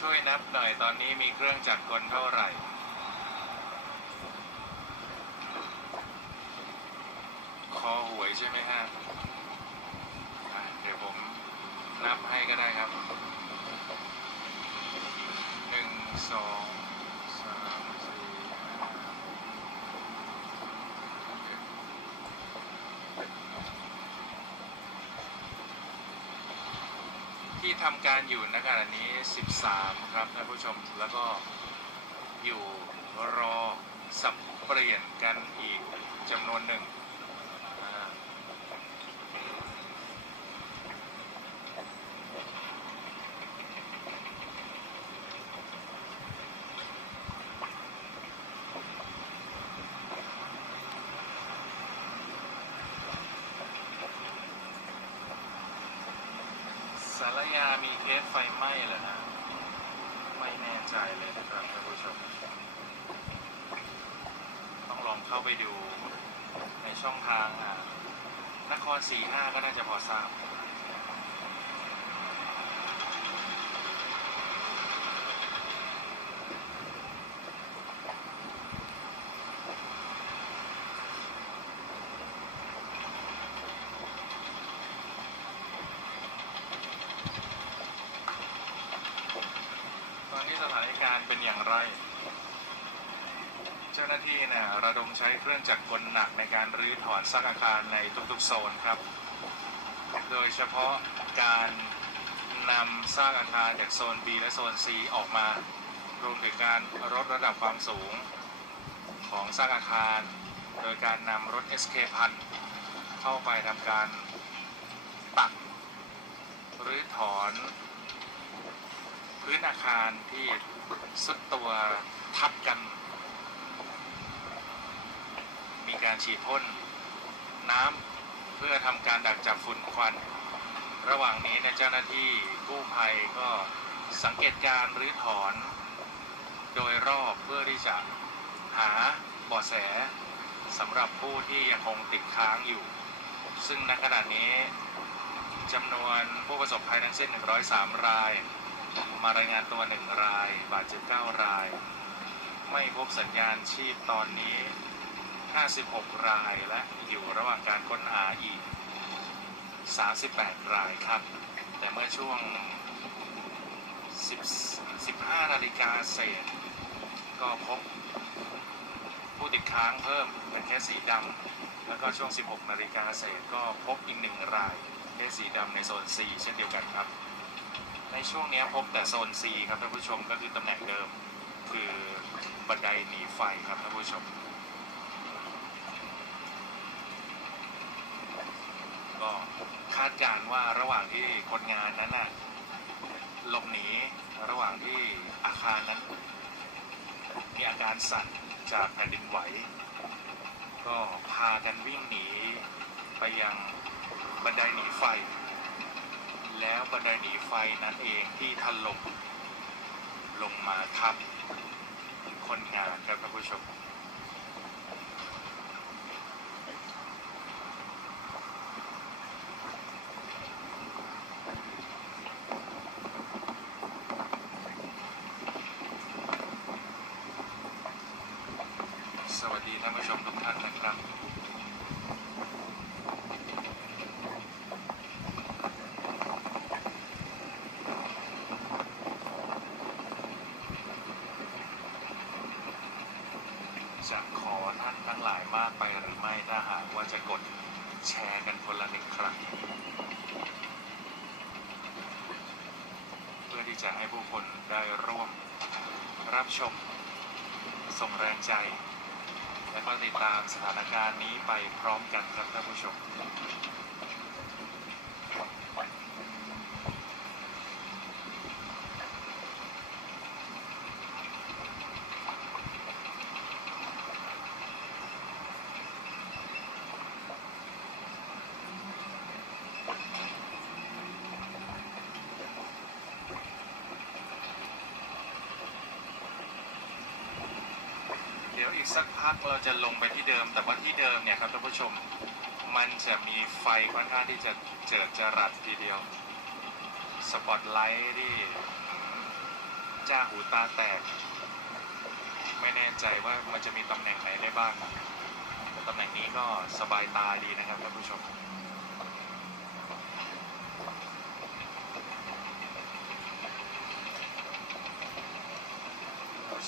ช่วยนับหน่อยตอนนี้มีเครื่องจักรกลเท่าไหร่ คอหวยใช่ไหมฮะอะเดี๋ยวผมนับให้ก็ได้ครับหนึ่งสองสามสี่ห้าเจ็ด ที่ทำการอยู่ณขณะนี้ 13 ครับท่านผู้ชมแล้วก็อยู่รอสับเปลี่ยนกันอีกจำนวนหนึ่งอ่า สารยามีเคสไฟไหม้เหรอฮะไม่แน่ใจเลยนะครับท่านผู้ชม ต้องลองเข้าไปดูในช่องทางอะนครสี่ห้าก็น่าจะพอทราบ ตอนนี้สถาน การเป็นอย่างไร เจ้าหน้าที่นี่ยระดมใช้เครื่องจักรกลหนักในการรื้อถอนซากอาคารในทุกๆโซนครับ โดยเฉพาะการนำซากอาคารจากโซน B และโซน C ออกมารวมถึงการลดระดับความสูงของซากอาคาร โดยการนำรถ SK พันเข้าไปทำการตักรื้อถอน พื้นอาคารที่สุดตัวทับกัน มีการฉีดพ่นน้ำเพื่อทำการดักจับฝุ่นควัน ระหว่างนี้นยเจ้าหน้าที่กู้ภัยก็สังเกตการรื้อถอน โดยรอบเพื่อที่จะหาเบาะแสสำหรับผู้ที่ยังคงติดค้างอยู่ ซึ่งณขณะนี้จำนวนผู้ประสบภัยทั้งสิ้น 103 ราย มารายงานตัว1ราย บาดเจ็บ9ราย ไม่พบสัญญาณชีพตอนนี้ 56 รายและอยู่ระหว่างการค้นหาอีก 38 รายครับ แต่เมื่อช่วง 10 15 นาฬิกาเศษ ก็พบผู้ติดค้างเพิ่มเป็นเคสสีดำแล้วก็ช่วง 16 นาฬิกาเศษก็พบอีกหนึ่งรายเคสสีดำในโซน C เช่นเดียวกันครับ ในช่วงนี้พบแต่โซน C ครับท่านผู้ชมก็คือตำแหน่งเดิม คือบันไดหนีไฟครับท่านผู้ชม ก็คาดการณ์ว่าระหว่างที่คนงานนั้นน่ะหลบหนีระหว่างที่อาคารนั้นมีอาการสั่นจากแผ่นดินไหว ก็พากันวิ่งหนีไปยังบันไดหนีไฟ แล้วบันไดหนีไฟนั้นเองที่ถล่มลงมาทับคนงานครับท่านผู้ชม สวัสดีท่านผู้ชมทุกท่านนะครับ จะขอท่านทั้งหลายมากไปหรือไม่ถ้าหากว่าจะกดแชร์กันคนละหนึ่งครั้ง เพื่อที่ จะให้ผู้คนได้ร่วมรับชม ส่งแรงใจ และก็ติดตามสถานการณ์นี้ไปพร้อมกันครับท่านผู้ชม ยวอีกสักพักเราจะลงไปที่เดิม แต่ว่าที่เดิมเนี่ยครับท่านผู้ชม มันจะมีไฟค่อนข้างที่จะเจิดจรัสทีเดียว สปอตไลท์ที่จ้าหูตาแตก ไม่แน่ใจว่ามันจะมีตำแหน่งไหนได้บ้างแต่ตำแหน่งนี้ก็สบายตาดีนะครับท่านผู้ชม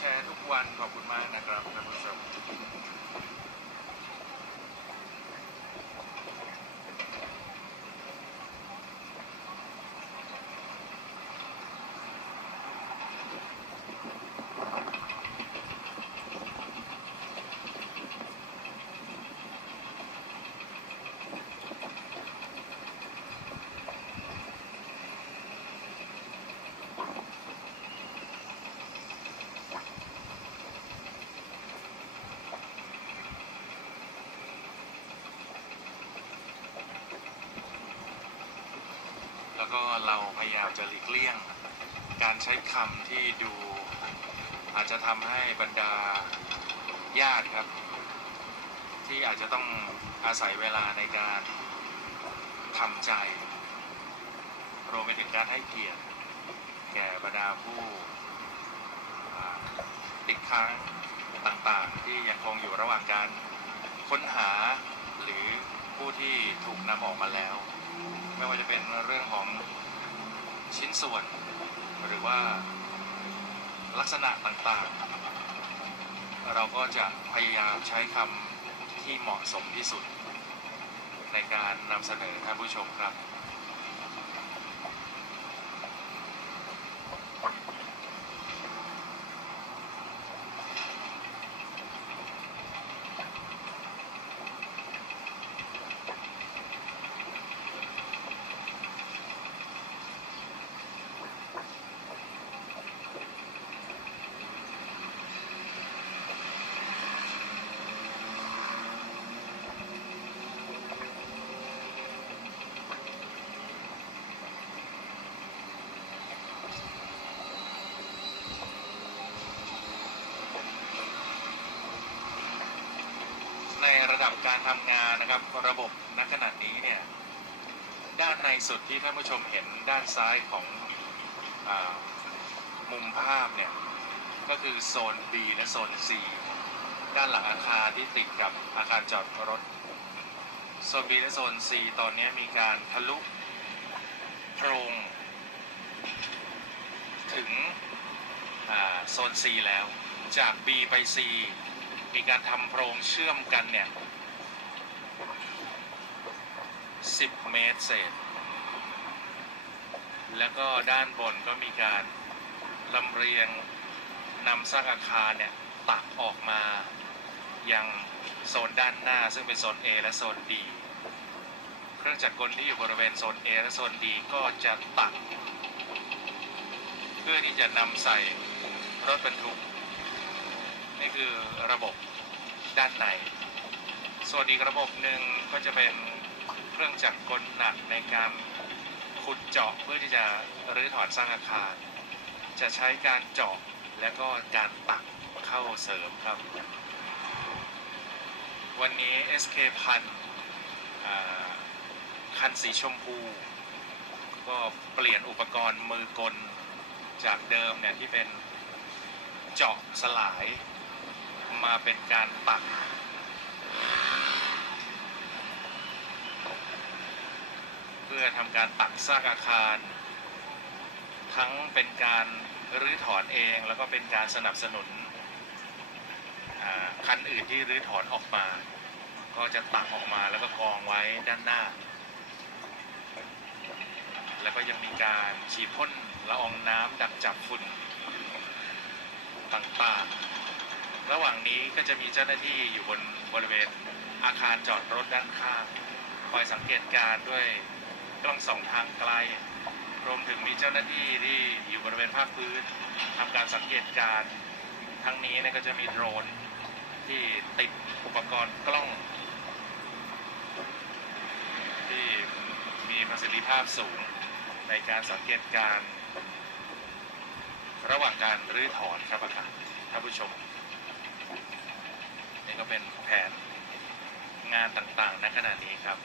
แชร์ทุกวันขอบคุณมากนะครับท่านผู้ชม แล้วก็เราพยายามจะหลีกเลี่ยง การใช้คำที่ดูอาจจะทำให้บรรดาญาติครับ ที่อาจจะต้องอาศัยเวลาในการทำใจรวมไปถึงการให้เกียรติ แก่บรรดาผู้ติดค้างต่างๆ ที่ยังคงอยู่ระหว่างการค้นหาหรือผู้ที่ถูกนำออกมาแล้ว ไม่ว่าจะเป็นเรื่องของชิ้นส่วน หรือว่าลักษณะต่างๆ เราก็จะพยายามใช้คำที่เหมาะสมที่สุด ในการนำเสนอท่านผู้ชมครับ ในระ ดับการทำงานนะครับระบบณขณะนี้เนี่ยด้านในสุดที่ท่านผู้ชมเห็นด้านซ้ายของอมุมภาพเนี่ยก็คือโซน B และโซน C ด้านหลังอาคารที่ติดกับอาคารจอดรถโซน B และโซน C ตอนนี้มีการทะลุโพรงถึงโซน C แล้วจาก B ไป C มีการทำโพรงเชื่อมกันเนี่ย10เมตรเศษ แล้วก็ด้านบนก็มีการลำเรียงนำซากอาคารเนี่ยตักออกมายังโซนด้านหน้าซึ่งเป็นโซน A และโซน D เครื่องจักรกลที่อยู่บริเวณโซน A และโซน D ก็จะตัก เพื่อที่จะนำใส่รถบรรทุก นี่คือระบบด้านใน ส่วนอีกระบบหนึ่งก็จะเป็นเครื่องจักรกลหนักในการขุดเจาะเพื่อที่จะรื้อถอนสร้างอาคาร จะใช้การเจาะและก็การตักเข้าเสริมครับ วันนี้ SK พันคันสีชมพู ก็เปลี่ยนอุปกรณ์มือกลจากเดิมเนี่ยที่เป็นเจาะสลาย มาเป็นการตัก เพื่อทำการตักซากอาคาร ทั้งเป็นการรื้อถอนเองแล้วก็เป็นการสนับสนุนคันอื่นที่รื้อถอนออกมา ก็จะตักออกมาแล้วก็กองไว้ด้านหน้า แล้วก็ยังมีการฉีดพ่นละอองน้ำดักจับฝุ่นต่างๆ ระหว่างนี้ก็จะมีเจ้าหน้าที่อยู่บนบริเวณอาคารจอดรถด้านข้างคอยสังเกตการ์ด้วยกล้องสองทางไกล รวมถึงมีเจ้าหน้าที่ที่อยู่บริเวณภาคพื้นทำการสังเกตการทั้งนี้เนี่ยก็จะมีโดรนที่ติดอุปกรณ์กล้อง ที่มีประสิทธิภาพสูงในการสังเกตการ ระหว่างการรื้อถอนครับอาคารท่านผู้ชม นี่ก็เป็นแผนงานต่างๆในขณะนี้ครับ